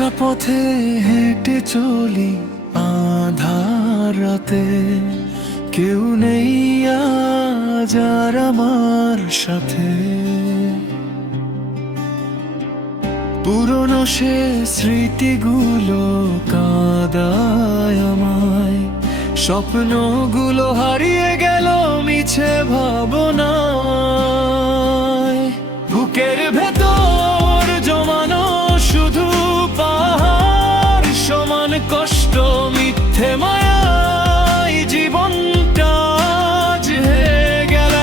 একা পথে হেঁটে চলি আঁধার রাতে, কেউ নেই আজ আর আমার সাথে। পুরনো সে স্মৃতিগুলো কাঁদায় আমায়, স্বপ্নগুলো হারিয়ে গেল মিছে ভাবনায়। বুকের ভেতর জমানো শুধু পাহাড় সমান কষ্ট, মিথ্যে মায়ায় জীবনটা আজ হয়ে গেল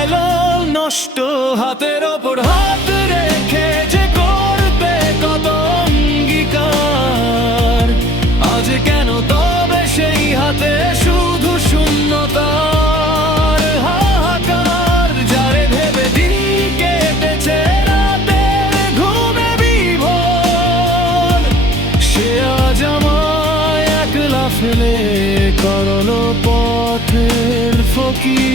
নষ্ট। হাতের ওপর হাত রেখে যে করবে কত অঙ্গীকার, আজ কেন তবে সেই হাতে শুধু শূন্যতার হাহাকার। যারে ভেবে দিন কেটেছে রাতের ঘুমে বিভোর, সে আজ আমায় একলা ফেলে করলো পথের ফকির।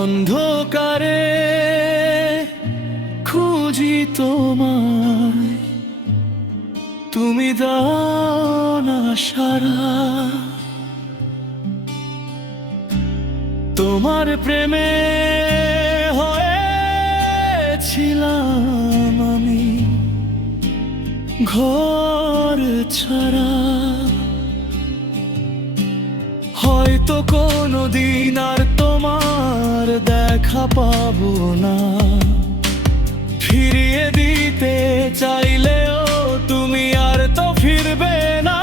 অন্ধকারে খুঁজি তোমায়, তুমি দাও না সাড়া। তোমার প্রেমে হয়েছিলাম আমি ঘর ছাড়া। হয়তো কোনোদিন আর তোমার দেখা পাবো না, ফিরিয়ে দিতে চাইলেও তুমি আর তো ফিরবে না।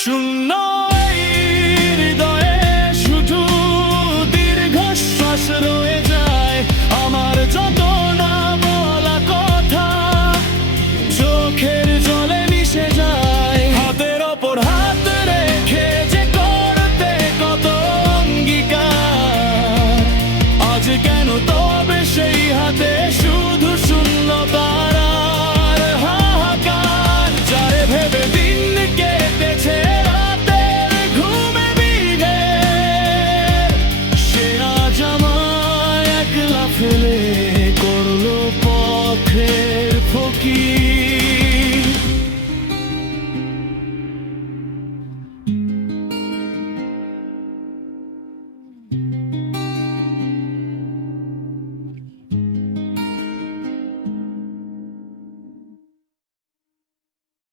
শূন্য এই হৃদয়ে শুধু দীর্ঘশ্বাস রয়ে যায়, আমার যত না বলা কথা চোখের জলে মিশে যায়। হাতের ওপর হাত রেখে যে করতে কত অঙ্গীকার, আজ কেন তবে সেই হাতে শুধু শূন্যতা।